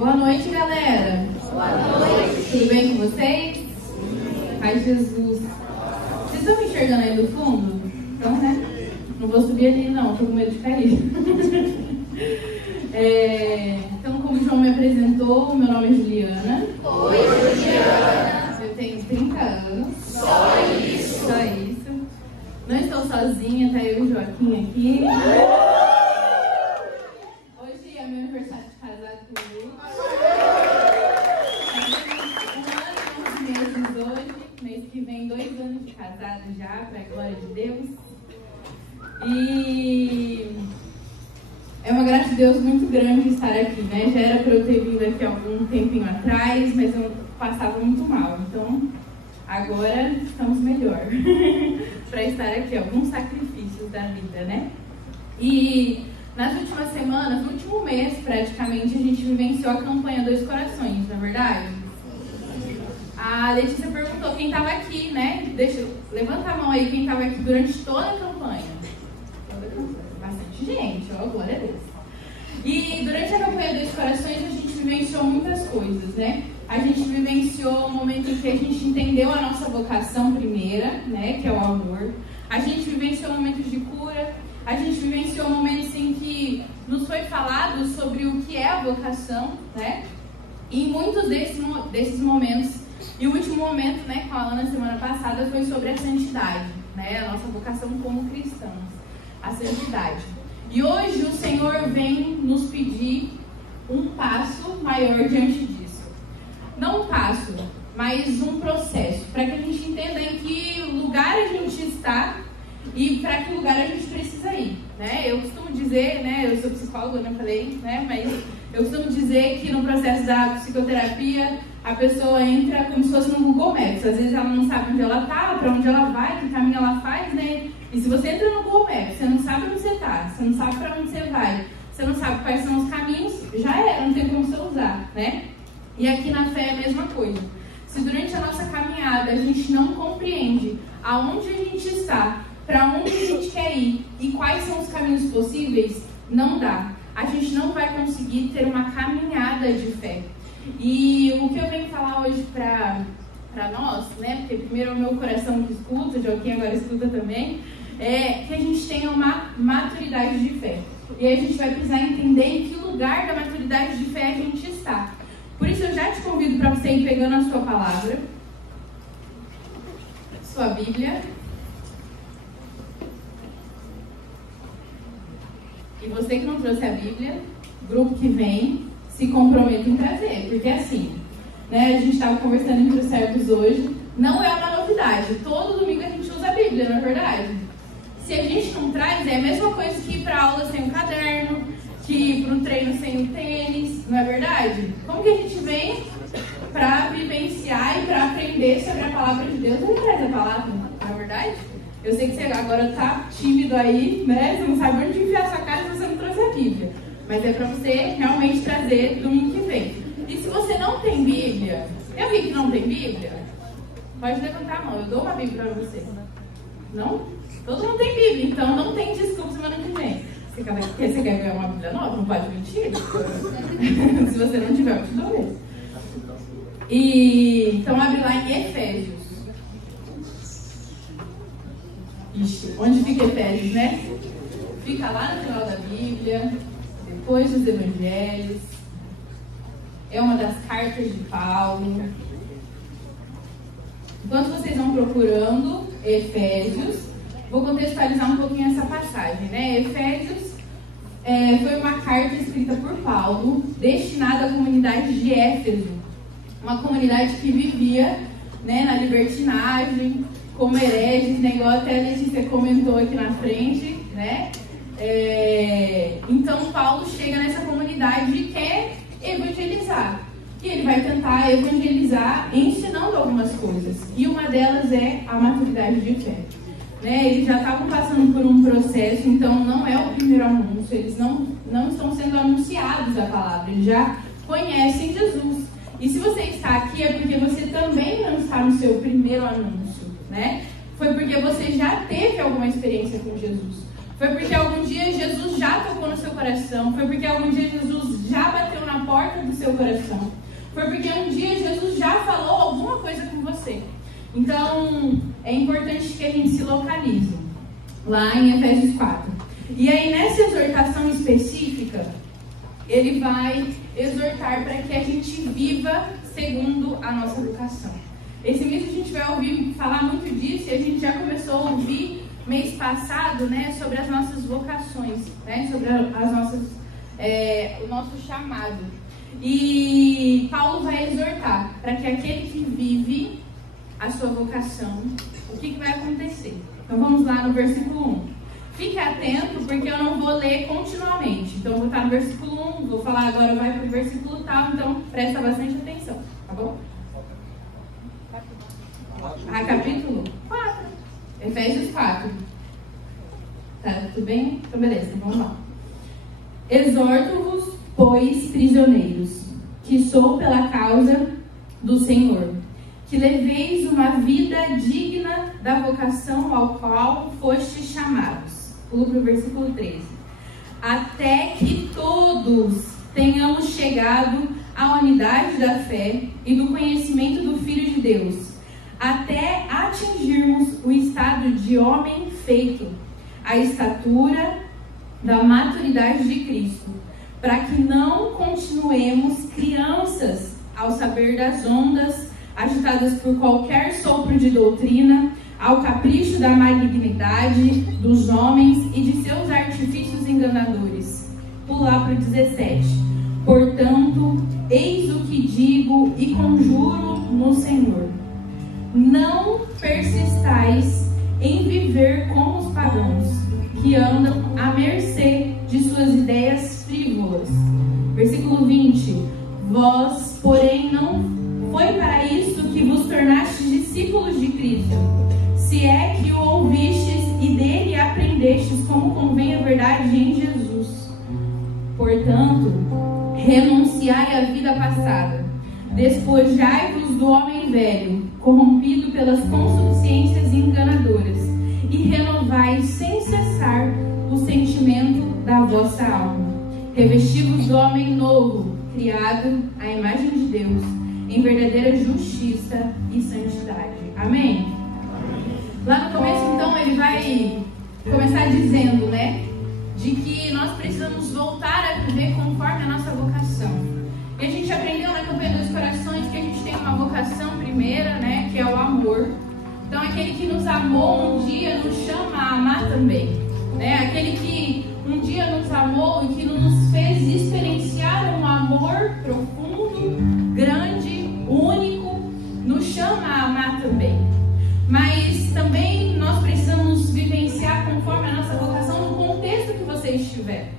Boa noite, galera. Boa noite. Tudo bem com vocês? Ai, Jesus. Vocês estão me enxergando aí do fundo? Então, né? Não vou subir ali, não. Tô com medo de cair. Então, como o João me apresentou, meu nome é Juliana. Oi, Juliana. Eu tenho 30 anos. Só isso. Só isso. Não estou sozinha, tá eu e o Joaquim aqui. Hoje é meu aniversário de casado comigo. Um ano e 11 meses hoje. Mês que vem, 2 anos de casado já, pra glória de Deus. E é uma graça de Deus muito grande estar aqui, né? Já era para eu ter vindo aqui algum tempinho atrás, mas eu passava muito mal. Então, agora estamos melhor para estar aqui. Alguns sacrifícios da vida, né? E nas últimas semanas, no último mês, praticamente, a gente vivenciou a campanha Dois Corações, não é verdade? A Letícia perguntou quem estava aqui, né? Levanta a mão aí quem estava aqui durante toda a campanha. Bastante gente, ó, glória a Deus. E durante a campanha Dois Corações a gente vivenciou muitas coisas, né? A gente vivenciou o momento em que a gente entendeu a nossa vocação primeira, né? Que é o amor. A gente vivenciou momentos de cura. A gente vivenciou momentos em que nos foi falado sobre o que é a vocação, né? E em muitos desses momentos, e o último momento, né, com a Ana semana passada, foi sobre a santidade, né? A nossa vocação como cristãos. A santidade. E hoje o Senhor vem nos pedir um passo maior diante disso. Não um passo, mas um processo, para que a gente entenda em que lugar a gente está e para que lugar a gente precisa ir, né? Eu costumo dizer, né, eu sou psicóloga, não falei, né, mas eu costumo dizer que no processo da psicoterapia a pessoa entra como se fosse no Google Maps. Às vezes ela não sabe onde ela está, para onde ela vai, que caminho ela faz, né? E se você entra no Google Maps, você não sabe onde você está, você não sabe para onde você vai, você não sabe quais são os caminhos, já era, não tem como você usar, né? E aqui na fé é a mesma coisa. Se durante a nossa caminhada a gente não compreende aonde a gente está, para onde a gente quer ir e quais são os caminhos possíveis, não dá. A gente não vai conseguir ter uma caminhada de fé. E o que eu venho falar hoje para nós, né? Porque primeiro é o meu coração que escuta, o Joaquim agora escuta também, é que a gente tenha uma maturidade de fé. E aí a gente vai precisar entender em que lugar da maturidade de fé a gente está. Por isso eu já te convido para você ir pegando a sua palavra, sua Bíblia. E você que não trouxe a Bíblia, grupo que vem, se comprometa em trazer. Porque assim, né, a gente estava conversando entre os servos hoje, não é uma novidade. Todo domingo a gente usa a Bíblia, não é verdade? Se a gente não traz, é a mesma coisa que ir para aula sem o caderno, que ir para o treino sem o tênis, não é verdade? Como que a gente vem para vivenciar e para aprender sobre a palavra de Deus? Não traz a palavra, não é verdade? Eu sei que você agora está tímido aí, né? Você não sabe onde enfiar sua cara se você não trouxe a Bíblia. Mas é para você realmente trazer domingo que vem. E se você não tem Bíblia, tem alguém que não tem Bíblia? Pode levantar a mão, eu dou uma Bíblia para você. Não? Todo mundo tem Bíblia, então não tem desculpa semana que vem. Você quer ganhar uma Bíblia nova? Não pode mentir. Se você não tiver, eu te dou mesmo. E então abre lá em Efésios. Ixi, onde fica Efésios, né? Fica lá no final da Bíblia, depois dos Evangelhos. É uma das cartas de Paulo. Enquanto vocês vão procurando Efésios, vou contextualizar um pouquinho essa passagem, né? Efésios foi uma carta escrita por Paulo, destinada à comunidade de Éfeso, uma comunidade que vivia, né, na libertinagem, como hereges, né? Igual até a Letícia comentou aqui na frente, né? Então Paulo chega nessa comunidade e quer evangelizar. E ele vai tentar evangelizar ensinando algumas coisas. E uma delas é a maturidade de fé. Né? Eles já estavam passando por um processo, então não é o primeiro anúncio. Eles não estão sendo anunciados a palavra. Eles já conhecem Jesus. E se você está aqui é porque você também não está no seu primeiro anúncio, né? Foi porque você já teve alguma experiência com Jesus. Foi porque algum dia Jesus já tocou no seu coração. Foi porque algum dia Jesus já bateu na porta do seu coração, foi porque um dia Jesus já falou alguma coisa com você. Então, é importante que a gente se localize lá em Efésios 4. E aí, nessa exortação específica, ele vai exortar para que a gente viva segundo a nossa vocação. Esse mês a gente vai ouvir falar muito disso, e a gente já começou a ouvir mês passado, né, sobre as nossas vocações, né, sobre as nossas, o nosso chamado. E Paulo vai exortar para que aquele que vive a sua vocação, o que vai acontecer? Então vamos lá no versículo 1. Fique atento, porque eu não vou ler continuamente. Então eu vou estar no versículo 1, vou falar agora, vai para o versículo tal, então presta bastante atenção, tá bom? Capítulo 4. Efésios 4. Tá, tudo bem? Então beleza, vamos lá. Exorto-vos, pois, prisioneiros, que sou pela causa do Senhor, que leveis uma vida digna da vocação ao qual fostes chamados. Pulo para o versículo 13. Até que todos tenhamos chegado à unidade da fé e do conhecimento do Filho de Deus, até atingirmos o estado de homem feito, a estatura da maturidade de Cristo, para que não continuemos crianças ao saber das ondas, agitadas por qualquer sopro de doutrina, ao capricho da malignidade dos homens e de seus artifícios enganadores. Pular para o 17. Portanto, eis o que digo e conjuro no Senhor: não persistais em viver como os pagãos, que andam à mercê de suas ideias frívolas. Versículo 20. Vós, porém, não foi para isso que vos tornastes discípulos de Cristo, se é que o ouvistes e dele aprendestes como convém a verdade em Jesus. Portanto, renunciai à vida passada, despojai-vos do homem velho, corrompido pelas concupiscências enganadoras, e renovai sem cessar o sentimento da vossa alma. Revesti-vos do homem novo, criado à imagem de Deus, em verdadeira justiça e santidade. Amém? Lá no começo, então, ele vai começar dizendo, né, de que nós precisamos voltar a viver conforme a nossa vocação. E a gente aprendeu na campanha dos corações que a gente tem uma vocação primeira, né, que é o amor. Então, aquele que nos amou um dia nos chama a amar também, né? Aquele que um dia nos amou e que nos fez experienciar um amor profundo, grande, único, nos chama a amar também. Mas também nós precisamos vivenciar conforme a nossa vocação no contexto que você estiver.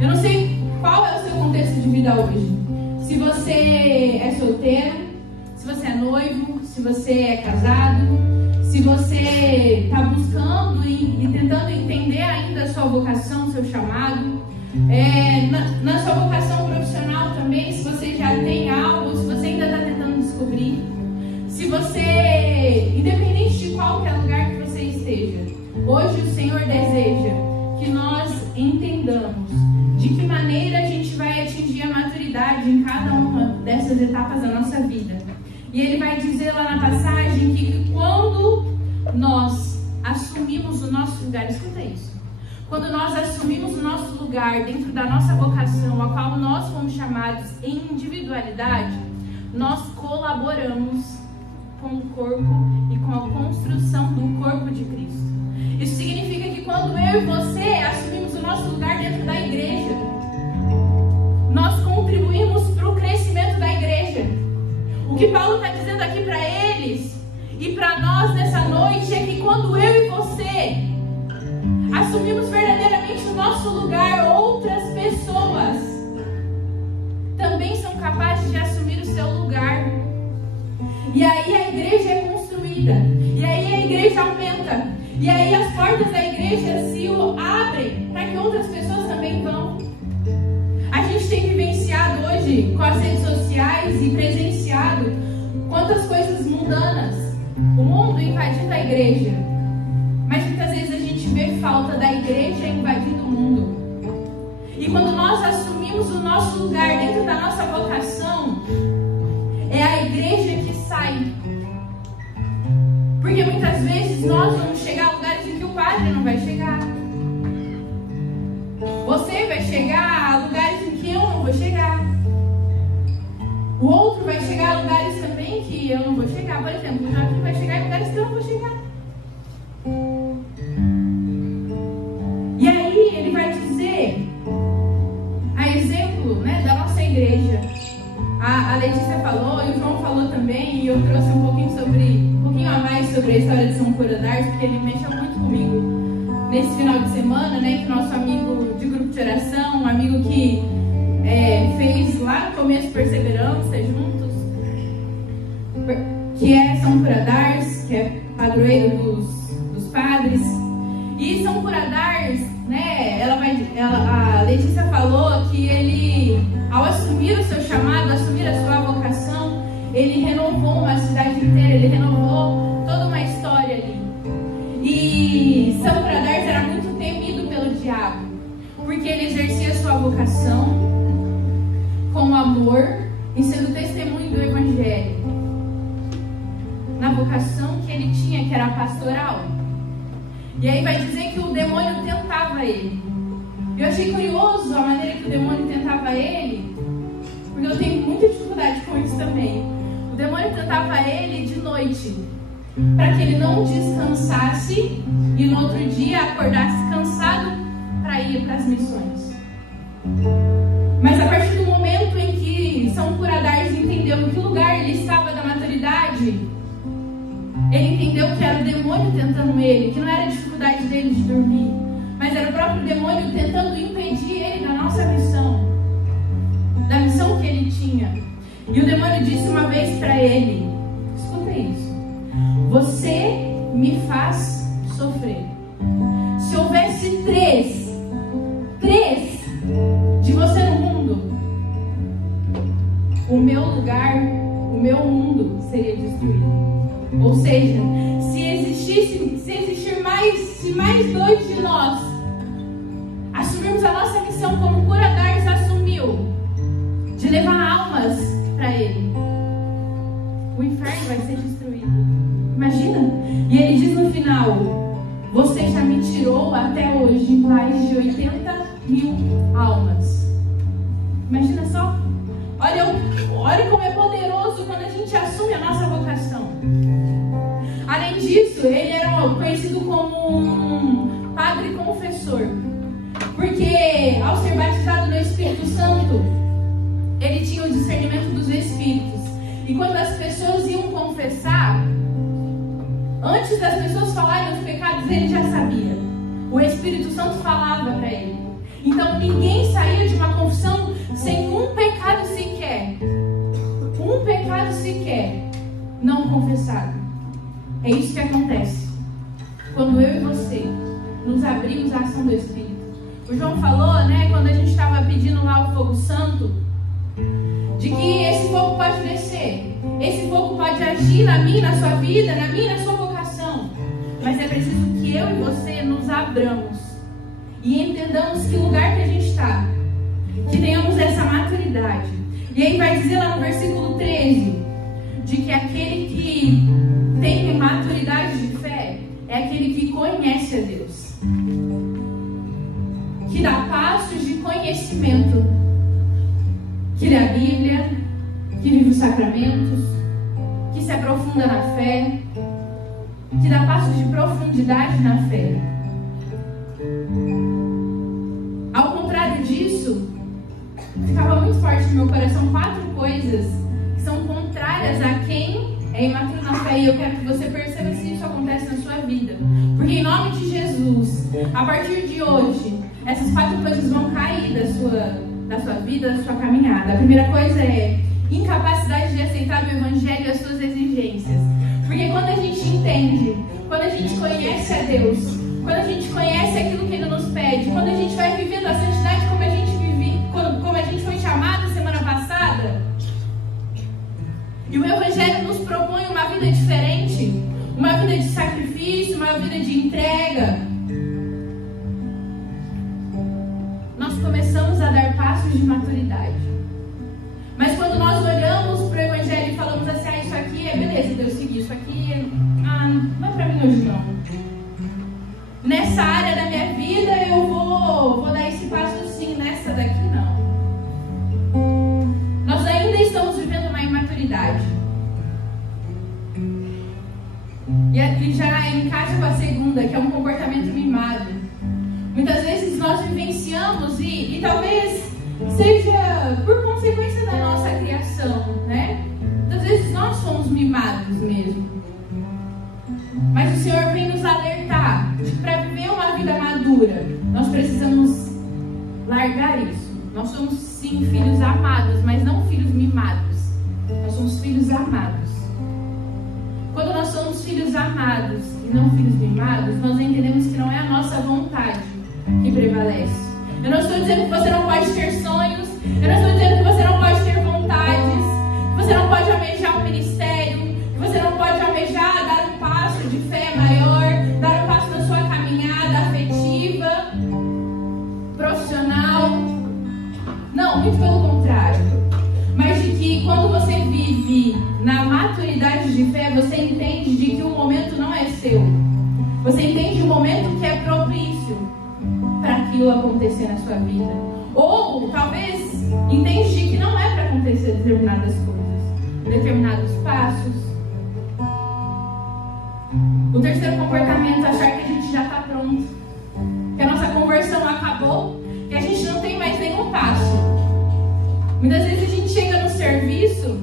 Eu não sei qual é o seu contexto de vida hoje. Se você é solteiro, se você é noivo, se você é casado, se você está buscando e tentando entender ainda a sua vocação, seu chamado, na sua vocação profissional também, se você já tem algo, se você ainda está tentando descobrir, se você, independente de qualquer lugar que você esteja, hoje o Senhor deseja que nós entendamos de que maneira a gente vai atingir a maturidade em cada uma dessas etapas da nossa vida. E ele vai dizer lá na passagem que quando nós assumimos o nosso lugar, escuta isso, quando nós assumimos o nosso lugar dentro da nossa vocação, a qual nós fomos chamados em individualidade, nós colaboramos com o corpo e com a construção do corpo de Cristo. Isso significa que quando eu e você assumimos o nosso lugar dentro da igreja, nós contribuímos para o crescimento da igreja. O que Paulo está dizendo aqui para eles e para nós nessa noite é que quando eu e você assumimos verdadeiramente o nosso lugar, outras pessoas também são capazes de assumir o seu lugar. E aí a igreja é construída, e aí a igreja aumenta, e aí as portas da igreja se abrem para que outras pessoas também vão. A gente tem vivenciado hoje com as redes sociais e presenciado quantas coisas mundanas, o mundo invadindo a igreja, mas muitas vezes a gente vê falta da igreja invadindo o mundo. E quando nós assumimos o nosso lugar dentro da nossa vocação, é a igreja que sai. Porque muitas vezes nós vamos chegar a lugares em que o padre não vai chegar. Você vai chegar a lugares em que eu não vou chegar. O outro vai chegar a lugares também que eu não vou chegar. Por exemplo, o Joaquim vai chegar em lugares que eu não vou chegar. E aí ele vai dizer, a exemplo, né, da nossa igreja. A Letícia falou e o João falou também, e eu trouxe um pouquinho a mais sobre a história de São Cura d'Ars, porque ele mexeu muito comigo nesse final de semana, né, que nosso amigo de grupo de oração, um amigo que fez lá no começo Perseverança juntos, que é São Cura d'Ars, que é padroeiro dos padres. E São Cura d'Ars, né, a Letícia falou que ele, ao assumir o seu chamado, assumir a sua vocação, ele renovou uma cidade inteira, ele renovou toda uma história ali. E São Cura d'Ars era muito temido pelo diabo, porque ele exercia sua vocação com amor e sendo testemunho do Evangelho, na vocação que ele tinha, que era pastoral. E aí vai dizer que o demônio tentava ele. Eu achei curioso a maneira que o demônio tentava ele, porque eu tenho muita dificuldade com isso também. O demônio tentava ele de noite, para que ele não descansasse e no outro dia acordasse cansado para ir para as missões. Mas a partir do momento em que São Cura d'Ars entendeu em que lugar ele estava da maturidade, ele entendeu que era o demônio tentando ele, que não era a dificuldade dele de dormir, mas era o próprio demônio tentando impedir ele da nossa missão, da missão que ele tinha. E o demônio disse uma vez para ele, escuta isso: você me faz sofrer. Se houvesse três de você no mundo, o meu lugar, o meu mundo seria destruído. Ou seja, se mais 2 de nós assumirmos a nossa missão como Cura d'Ars assumiu, de levar almas para ele, o inferno vai ser destruído. Imagina? E ele diz no final: você já me tirou até hoje mais de 80.000 almas. Imagina só. Olha como é poderoso quando a gente assume a nossa vocação. Além disso, ele era conhecido como um padre confessor, porque ao ser batizado no Espírito Santo, ele tinha o discernimento dos Espíritos. E quando as pessoas iam confessar, antes das pessoas falarem os pecados, ele já sabia. O Espírito Santo falava para ele. Então ninguém saía de uma confissão sem um pecado sequer não confessado. É isso que acontece quando eu e você nos abrimos à ação do Espírito. O João falou, né, quando a gente estava pedindo lá o fogo santo, de que esse fogo pode descer, esse fogo pode agir na minha, na sua vida, na minha, na sua vocação. Mas é preciso que eu e você nos abramos e entendamos que lugar que a gente está, que tenhamos essa maturidade. E aí vai dizer lá no versículo 13, de que aquele que tem maturidade de fé é aquele que conhece a Deus, que dá passos de conhecimento, que lê a Bíblia, que vive os sacramentos, que se aprofunda na fé, que dá passos de profundidade na fé. Ao contrário disso, ficava muito forte no meu coração 4 coisas que são contrárias a quem é imaturo na fé. E eu quero que você perceba se isso acontece na sua vida, porque em nome de Jesus, a partir de hoje, essas 4 coisas vão cair da sua vida, da sua caminhada. A primeira coisa é incapacidade de aceitar o Evangelho e as suas exigências. Porque quando a gente entende, quando a gente conhece a Deus, quando a gente conhece aquilo que Ele nos pede, quando a gente vai vivendo a santidade como a gente como a gente foi chamado semana passada, e o Evangelho nos propõe uma vida diferente, uma vida de sacrifício, uma vida de entrega, nós começamos de maturidade. Mas quando nós olhamos para o Evangelho e falamos assim, isso aqui é beleza, eu segui, isso aqui não é para mim hoje não. Nessa área da minha vida eu vou dar esse passo sim, nessa daqui não. Nós ainda estamos vivendo uma imaturidade. E aqui já encaixa com a segunda, que é um comportamento mimado. Muitas vezes nós vivenciamos e talvez seja por consequência da nossa criação, né? Muitas vezes nós somos mimados mesmo. Mas o Senhor vem nos alertar de que para viver uma vida madura, nós precisamos largar isso. Nós somos sim filhos amados, mas não filhos mimados. Nós somos filhos amados. Quando nós somos filhos amados e não filhos mimados, nós entendemos que não é a nossa vontade que prevalece. Eu não estou dizendo que você não pode ter sonhos, eu não estou dizendo que você não pode ter vontades, que você não pode almejar um ministério, que você não pode almejar dar um passo de fé maior, dar um passo na sua caminhada afetiva, profissional. Não, muito pelo contrário. Mas de que quando você vive na maturidade de fé, você entende de que o momento não é seu. Você entende o momento que é propício para aquilo acontecer na sua vida. Ou talvez entende de que não é para acontecer determinadas coisas, determinados passos. O terceiro comportamento é achar que a gente já está pronto, que a nossa conversão acabou, que a gente não tem mais nenhum passo. Muitas vezes a gente chega no serviço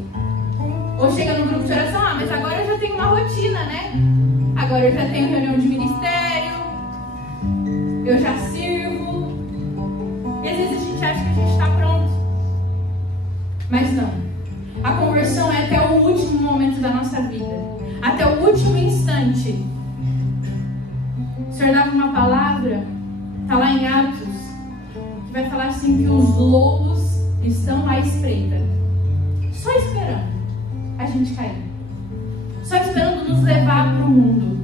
ou chega no grupo de oração, mas agora eu já tenho uma rotina, né? Agora eu já tenho reunião de ministério, eu já sirvo. E às vezes a gente acha que a gente está pronto. Mas não. A conversão é até o último momento da nossa vida, até o último instante. O Senhor dava uma palavra, está lá em Atos, que vai falar assim que os lobos estão à espreita, só esperando a gente cair, só esperando nos levar para o mundo.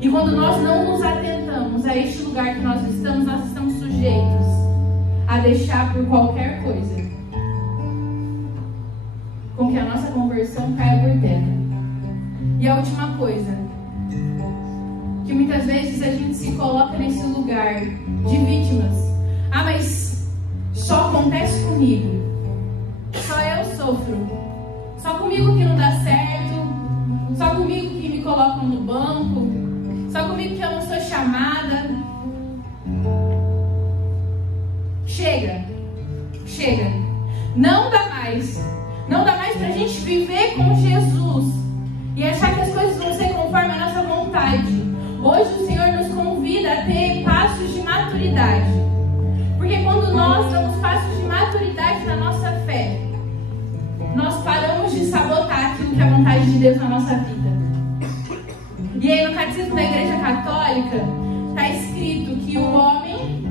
E quando nós não nos atentamos a este lugar que nós estamos sujeitos a deixar por qualquer coisa com que a nossa conversão caia por terra. E a última coisa, que muitas vezes a gente se coloca nesse lugar de vítimas. Mas só acontece comigo, só eu sofro, só comigo que não dá certo, só comigo que me colocam no banco, só comigo que eu não sou chamada. Chega, não dá mais pra gente viver com Jesus e achar que as coisas vão ser conforme a nossa vontade. Hoje o Senhor nos convida a ter passos de maturidade. Porque quando nós damos passos de maturidade na nossa fé, nós paramos de sabotar aquilo que é a vontade de Deus na nossa vida. E aí no Catecismo da Igreja Católica está escrito que o homem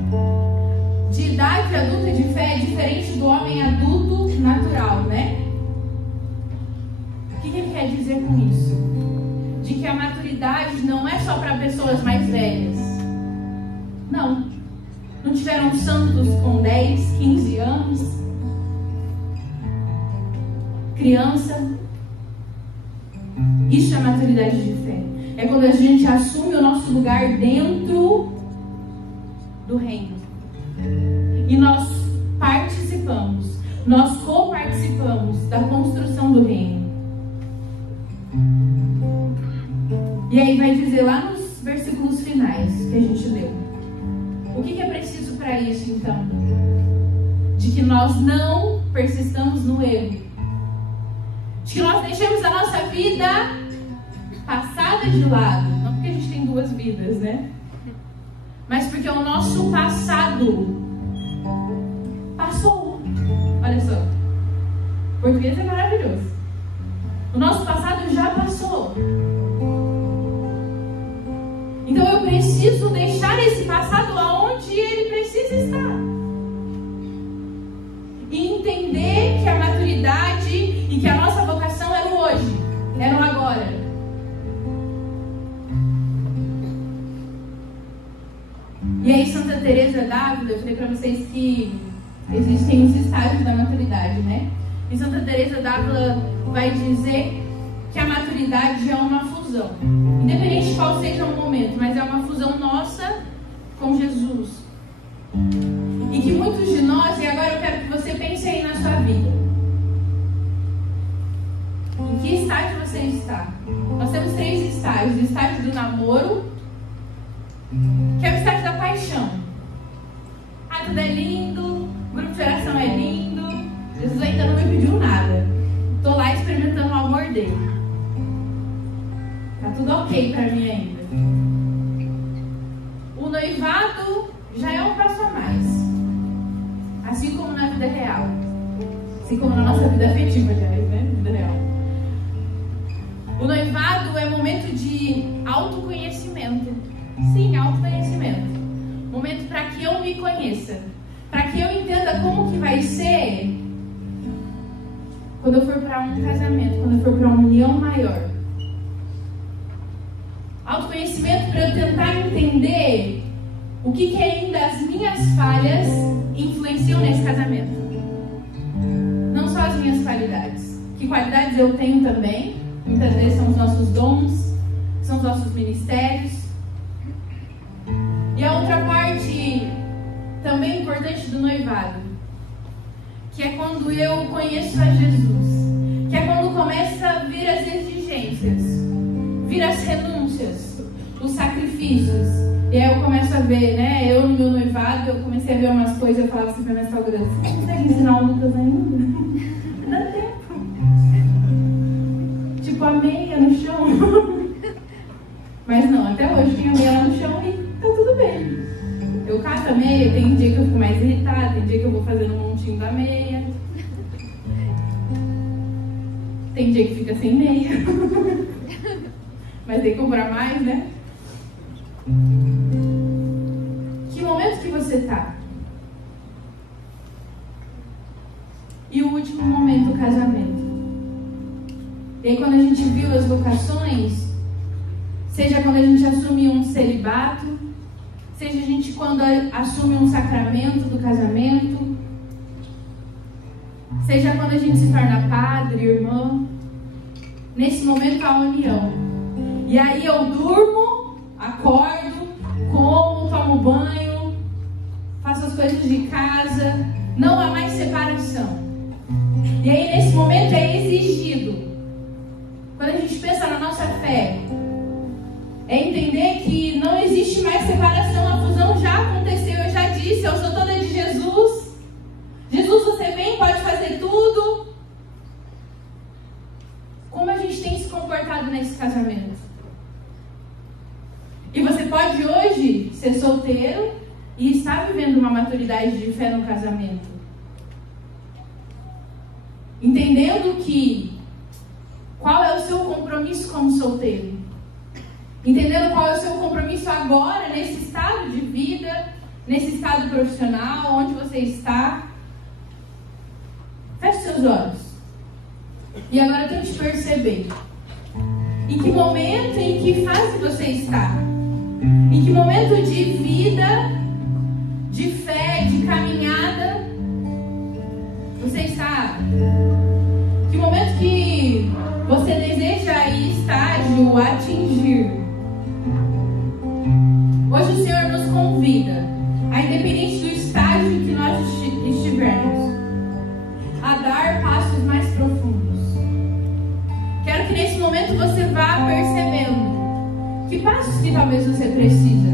de idade adulta de fé é diferente do homem adulto natural, né? O que ele quer dizer com isso? De que a maturidade não é só para pessoas mais velhas. Não tiveram santos com 10, 15 anos, criança. Isso é maturidade de fé. É quando a gente assume o nosso lugar dentro do reino. E nós participamos, nós coparticipamos da construção do reino. E aí vai dizer lá nos versículos finais que a gente leu. O que é preciso para isso, então? De que nós não persistamos no erro. De que nós deixemos a nossa vida passada de lado. Não porque a gente tem duas vidas, né? Mas porque o nosso passado passou. Olha só. O português é maravilhoso. O nosso passado já passou. Então eu preciso deixar esse passado aonde ele precisa estar. E entender que a maturidade e que a nossa vocação era o hoje, era o agora. E aí Santa Teresa d'Ávila, eu falei para vocês que existem os estágios da maturidade, né? E Santa Teresa d'Ávila vai dizer que a maturidade é uma fusão, independente de qual seja o momento, mas é uma fusão nossa com Jesus. E que muitos de nós, e agora eu quero que você pense aí na sua vida, em que estágio você está? Nós temos 3 estágios: o estágio do namoro, que é o estágio da paixão. Ah, tudo é lindo, o grupo de oração é lindo, Jesus ainda não me pediu nada, estou lá experimentando o amor dele, tá tudo ok para mim ainda. O noivado já é um passo a mais, assim como na vida real, assim como na nossa vida afetiva, aliás, né? Vida real. O noivado é momento de autoconhecimento. Sim, autoconhecimento. Momento para que eu me conheça, para que eu entenda como que vai ser quando eu for para um casamento, quando eu for para uma união maior. Autoconhecimento para eu tentar entender o que ainda as minhas falhas influenciam nesse casamento. Não só as minhas qualidades. Que qualidades eu tenho também. Muitas vezes são os nossos dons, são os nossos ministérios. E a outra parte também importante do noivado, que é quando eu conheço a Jesus, que é quando começa a vir as exigências, vir as renúncias, os sacrifícios. E aí eu começo a ver, né? Eu no meu noivado, eu comecei a ver umas coisas, eu falava assim pra minha sogra: você consegue ensinar o Lucas ainda? Não dá tempo. Tipo a meia no chão. Mas não, até hoje tem a meia lá no chão e tá tudo bem. Eu cato a meia, tem dia que eu fico mais irritada, tem dia que eu vou fazendo um montinho da meia. Tem dia que fica sem meia. Mas tem que comprar mais, né? Que momento que você tá? E o último momento, o casamento. E aí quando a gente viu as vocações, seja quando a gente assume um celibato, seja a gente quando assume um sacramento do casamento, seja quando a gente se torna padre, irmã, nesse momento a união. E aí eu durmo, acordo, como, tomo banho, faço as coisas de casa, não há mais separação. E aí nesse momento é exigido, quando a gente pensa na nossa fé, é entender que não existe mais separação, a fusão já aconteceu, eu já disse, eu sou toda de Jesus. Jesus, você vem, pode fazer tudo. Como a gente tem se comportado nesse casamento? E você pode hoje ser solteiro e estar vivendo uma maturidade de fé no casamento, entendendo que qual é o seu compromisso como solteiro, entendendo qual é o seu compromisso agora, nesse estado de vida, nesse estado profissional, onde você está. Feche seus olhos. E agora tente perceber em que momento, em que fase você está. Em que momento de vida, de fé, de caminhada você está. Que momento que você deseja e estágio atingir. Hoje o Senhor nos convida, a independente do estágio que nós estivermos, a dar passos mais profundos. Quero que nesse momento você vá percebendo que passos que talvez você precisa.